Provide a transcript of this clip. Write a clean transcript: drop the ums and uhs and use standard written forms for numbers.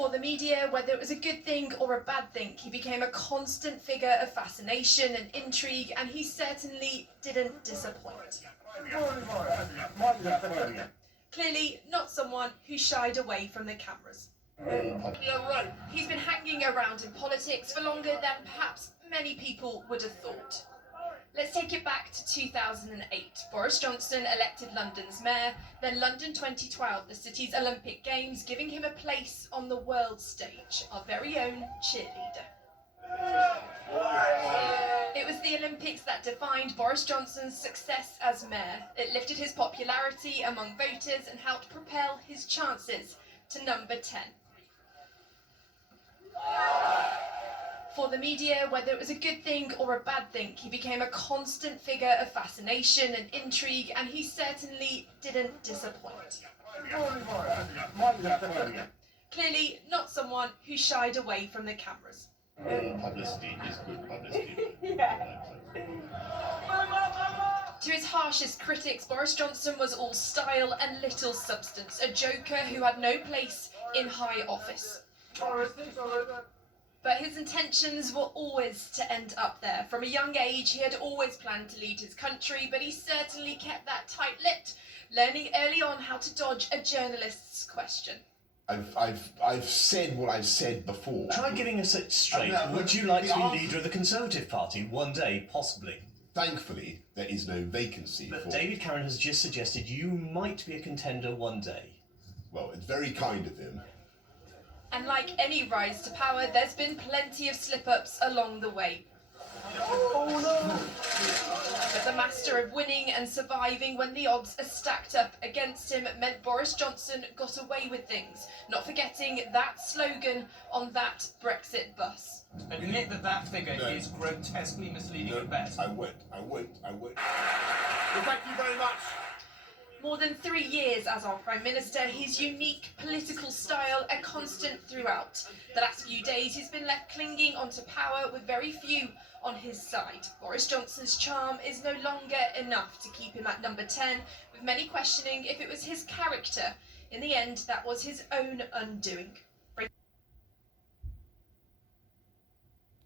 For the media, whether it was a good thing or a bad thing, he became a constant figure of fascination and intrigue, and he certainly didn't disappoint. Clearly not someone who shied away from the cameras. He's been hanging around in politics for longer than perhaps many people would have thought. Let's take it back to 2008. Boris Johnson elected London's mayor, then London 2012, the city's Olympic Games, giving him a place on the world stage, our very own cheerleader. It was the Olympics that defined Boris Johnson's success as mayor. It lifted his popularity among voters and helped propel his chances to number 10. For the media, whether it was a good thing or a bad thing, he became a constant figure of fascination and intrigue, and he certainly didn't disappoint. Clearly not someone who shied away from the cameras. Publicity is good publicity. To his harshest critics, Boris Johnson was all style and little substance, a joker who had no place in high office. But his intentions were always to end up there. From a young age, he had always planned to lead his country, but he certainly kept that tight-lipped, learning early on how to dodge a journalist's question. I've said what I've said before. Try getting us straight. Would you like to be leader of the Conservative Party one day, possibly? Thankfully, there is no vacancy But for... David Cameron has just suggested you might be a contender one day. Well, it's very kind of him. And like any rise to power, there's been plenty of slip-ups along the way. But the master of winning and surviving when the odds are stacked up against him meant Boris Johnson got away with things, not forgetting that slogan on that Brexit bus. Admit that figure is grotesquely misleading at best. I won't. Well, thank you very much. More than 3 years as our Prime Minister, his unique political style a constant throughout. The last few days he's been left clinging onto power with very few on his side. Boris Johnson's charm is no longer enough to keep him at number 10, with many questioning if it was his character. In the end, that was his own undoing.